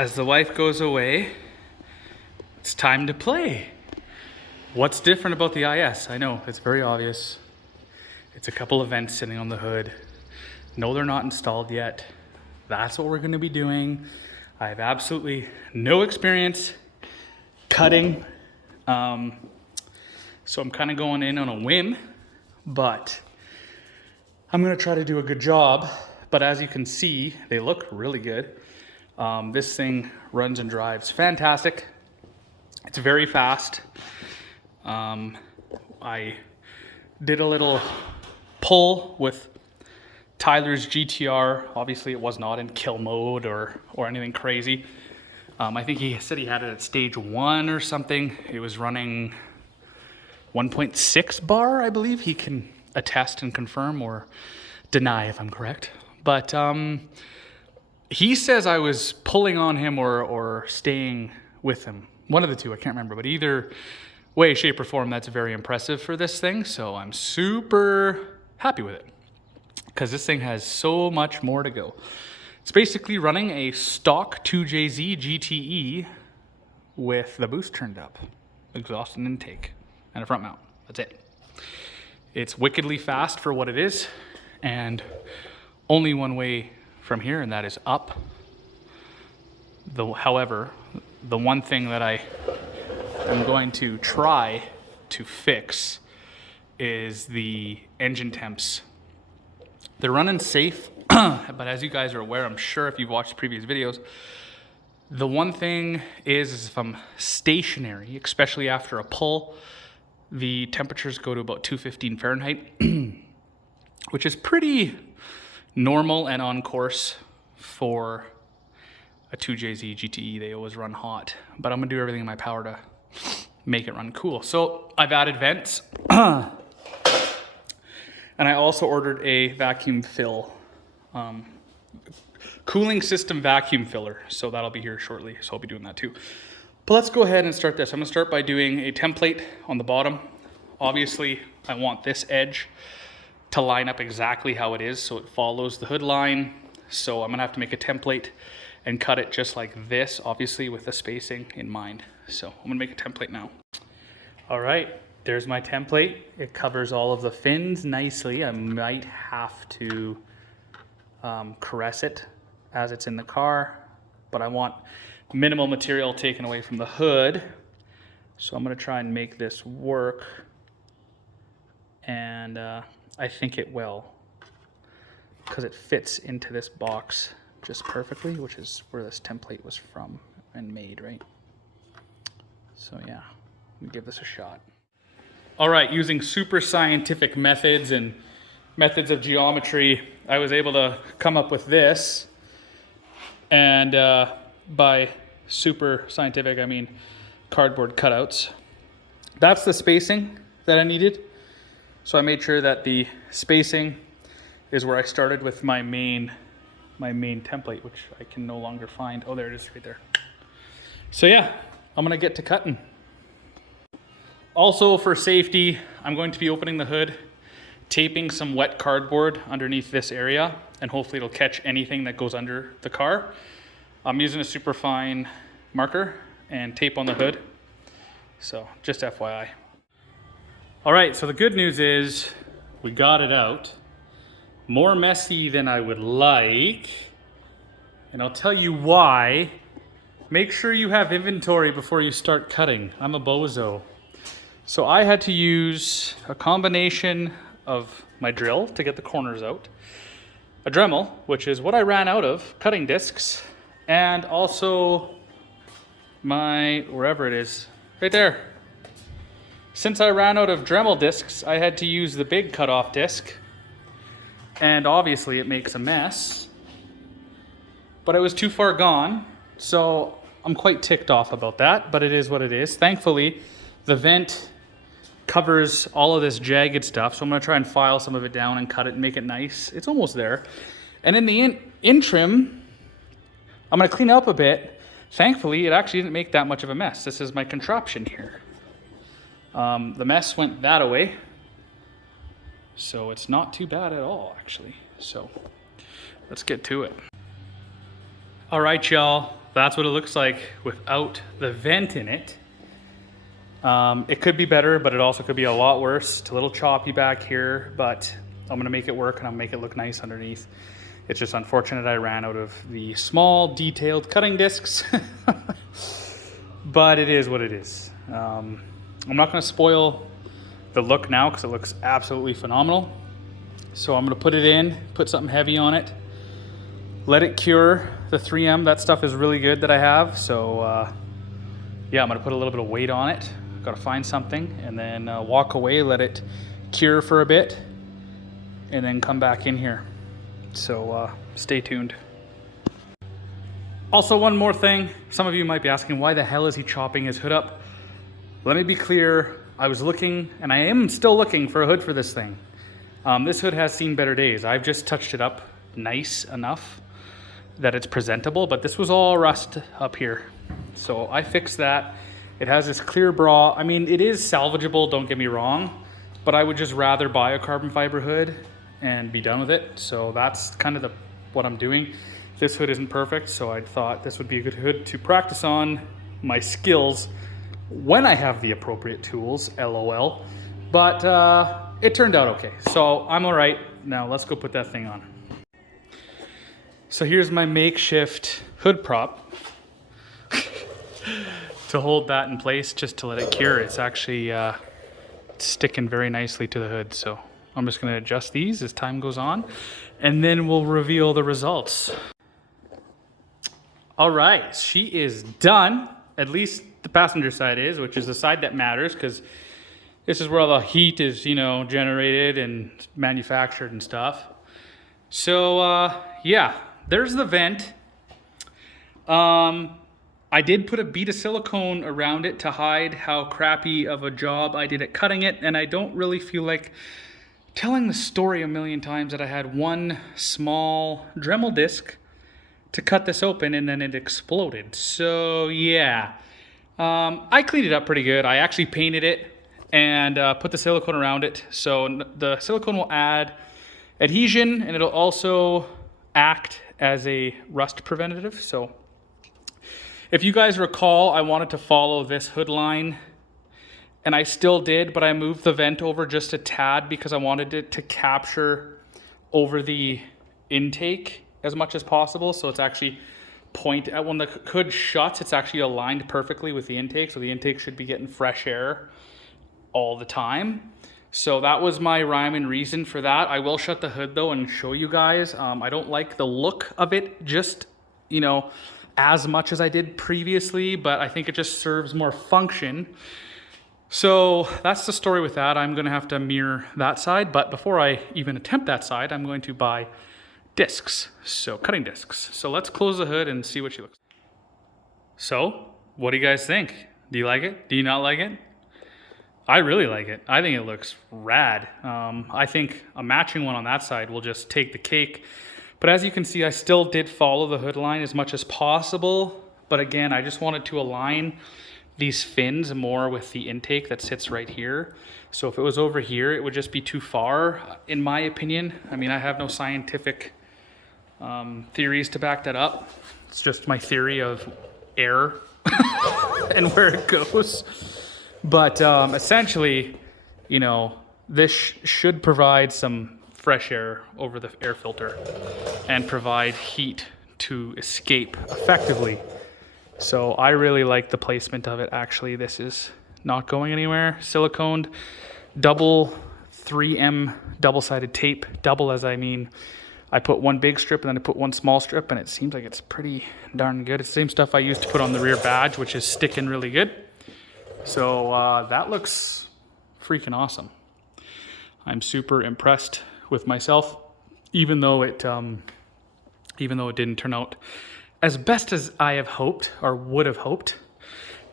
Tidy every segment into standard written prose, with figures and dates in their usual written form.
as the wife goes away, it's time to play. What's different about the IS? I know, it's very obvious. It's a couple of vents sitting on the hood. No, they're not installed yet. That's what we're gonna be doing. I have absolutely no experience cutting. So I'm kind of going in on a whim, but I'm gonna try to do a good job. But as you can see, they look really good. This thing runs and drives fantastic. It's very fast. I did a little pull with Tyler's GTR. Obviously it was not in kill mode or anything crazy. I think he said he had it at stage 1 or something. It was running 1.6 bar, I believe. He can attest and confirm or deny if I'm correct. But he says I was pulling on him or staying with him. One of the two, I can't remember. But either way, shape, or form, that's very impressive for this thing. So I'm super happy with it because this thing has so much more to go. It's basically running a stock 2JZGTE with the boost turned up, exhaust and intake, and a front mount. That's it. It's wickedly fast for what it is, and only one way from here, and that is up. However, the one thing that I am going to try to fix is the engine temps. They're running safe, but as you guys are aware, I'm sure if you've watched previous videos, the one thing is if I'm stationary, especially after a pull, the temperatures go to about 215 Fahrenheit, which is pretty normal and on course for a 2JZGTE. They always run hot, but I'm gonna do everything in my power to make it run cool. So I've added vents. And I also ordered a vacuum fill, cooling system vacuum filler. So that'll be here shortly. So I'll be doing that too. But let's go ahead and start this. I'm gonna start by doing a template on the bottom. Obviously, I want this edge to line up exactly how it is so it follows the hood line. So I'm gonna have to make a template and cut it just like this, obviously with the spacing in mind. So I'm gonna make a template now. All right. There's my template. It covers all of the fins nicely. I might have to caress it as it's in the car, but I want minimal material taken away from the hood. So I'm gonna try and make this work. And I think it will, because it fits into this box just perfectly, which is where this template was from and made, right? So yeah, let me give this a shot. All right, using super scientific methods and methods of geometry, I was able to come up with this. And by super scientific, I mean cardboard cutouts. That's the spacing that I needed. So I made sure that the spacing is where I started with my main template, which I can no longer find. Oh, there it is right there. So yeah, I'm gonna get to cutting. Also for safety, I'm going to be opening the hood, taping some wet cardboard underneath this area, and hopefully it'll catch anything that goes under the car. I'm using a super fine marker and tape on the hood. So just FYI. All right, so the good news is we got it out. More messy than I would like, and I'll tell you why. Make sure you have inventory before you start cutting. I'm a bozo. So I had to use a combination of my drill to get the corners out, a Dremel, which is what I ran out of, cutting discs, and also my, wherever it is, right there. Since I ran out of Dremel discs, I had to use the big cutoff disc, and obviously it makes a mess, but it was too far gone, so I'm quite ticked off about that, but it is what it is. Thankfully, the vent covers all of this jagged stuff, so I'm gonna try and file some of it down and cut it and make it nice. It's almost there. And in the in trim, I'm gonna clean it up a bit. Thankfully, it actually didn't make that much of a mess. This is my contraption here. The mess went that away, so it's not too bad at all, actually. So let's get to it. All right, y'all. that's what it looks like without the vent in it. It could be better, but it also could be a lot worse. It's a little choppy back here, but I'm gonna make it work and I'll make it look nice underneath. It's just unfortunate I ran out of the small detailed cutting discs, but it is what it is. I'm not gonna spoil the look now because it looks absolutely phenomenal. So I'm gonna put it in, put something heavy on it, let it cure. The 3M, that stuff is really good that I have. So yeah, I'm gonna put a little bit of weight on it. Gotta find something and then walk away, let it cure for a bit, and then come back in here. So stay tuned. Also, one more thing. Some of you might be asking, why the hell is he chopping his hood up? Let me be clear. I was looking, and I am still looking for a hood for this thing. This hood has seen better days. I've just touched it up nice enough that it's presentable, but this was all rust up here. So I fixed that. It has this clear bra. I mean, it is salvageable, don't get me wrong, but I would just rather buy a carbon fiber hood and be done with it. So that's kind of what I'm doing. This hood isn't perfect, so I thought this would be a good hood to practice on my skills when I have the appropriate tools, LOL. But it turned out okay. So I'm all right. Now let's go put that thing on. So here's my makeshift hood prop to hold that in place, just to let it cure. It's actually sticking very nicely to the hood. So I'm just gonna adjust these as time goes on, and then we'll reveal the results. All right, she is done. At least the passenger side is, which is the side that matters, because this is where all the heat is, you know, generated and manufactured and stuff. So yeah, there's the vent. I did put a bead of silicone around it to hide how crappy of a job I did at cutting it, and I don't really feel like telling the story a million times that I had one small Dremel disc to cut this open and then it exploded. So yeah, I cleaned it up pretty good. I actually painted it and put the silicone around it. So the silicone will add adhesion and it'll also act as a rust preventative. So if you guys recall, I wanted to follow this hood line, and I still did, but I moved the vent over just a tad because I wanted it to capture over the intake as much as possible. So it's actually when the hood shuts, it's actually aligned perfectly with the intake. So the intake should be getting fresh air all the time. So that was my rhyme and reason for that. I will shut the hood though and show you guys. I don't like the look of it just, you know, as much as I did previously, but I think it just serves more function. So that's the story with that. I'm gonna have to mirror that side, but before I even attempt that side, I'm going to buy discs, so cutting discs. So let's close the hood and see what she looks like. So what do you guys think? Do you like it? Do you not like it? I really like it. I think it looks rad. I think a matching one on that side will just take the cake. But as you can see, I still did follow the hood line as much as possible. But again, I just wanted to align these fins more with the intake that sits right here. So if it was over here, it would just be too far, in my opinion. I mean, I have no scientific theories to back that up. It's just my theory of air and where it goes. But essentially, you know, this should provide some fresh air over the air filter and provide heat to escape effectively. So I really like the placement of it. Actually, this is not going anywhere. Siliconed, double 3M double-sided tape. Double as I mean, I put one big strip and then I put one small strip, and it seems like it's pretty darn good. It's the same stuff I used to put on the rear badge, which is sticking really good. So that looks freaking awesome. I'm super impressed with myself, even though it didn't turn out as best as I have hoped or would have hoped.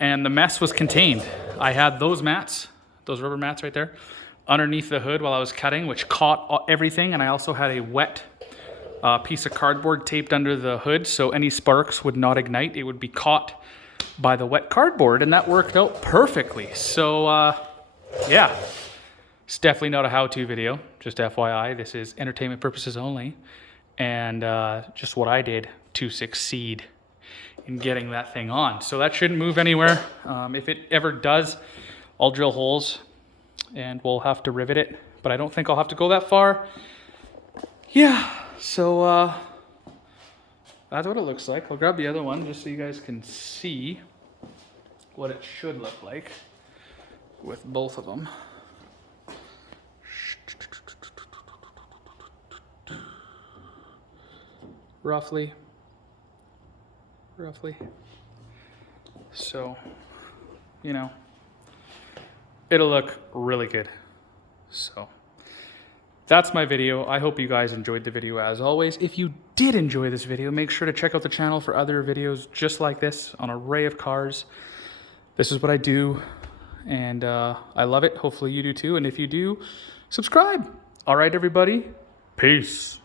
And the mess was contained. I had those mats, those rubber mats right there, underneath the hood while I was cutting, which caught everything. And I also had a wet piece of cardboard taped under the hood, so any sparks would not ignite. It would be caught by the wet cardboard, and that worked out perfectly. So yeah. It's definitely not a how-to video, just FYI. This is entertainment purposes only, and just what I did to succeed. in getting that thing on. So that shouldn't move anywhere. If it ever does, I'll drill holes and we'll have to rivet it, but I don't think I'll have to go that far. Yeah, so that's what it looks like. I'll grab the other one just so you guys can see what it should look like with both of them. Roughly. So, you know, it'll look really good. So that's my video. I hope you guys enjoyed the video as always. If you did enjoy this video, make sure to check out the channel for other videos just like this on an array of cars. This is what I do, and I love it. Hopefully you do too, and if you do, subscribe. All right, everybody, peace.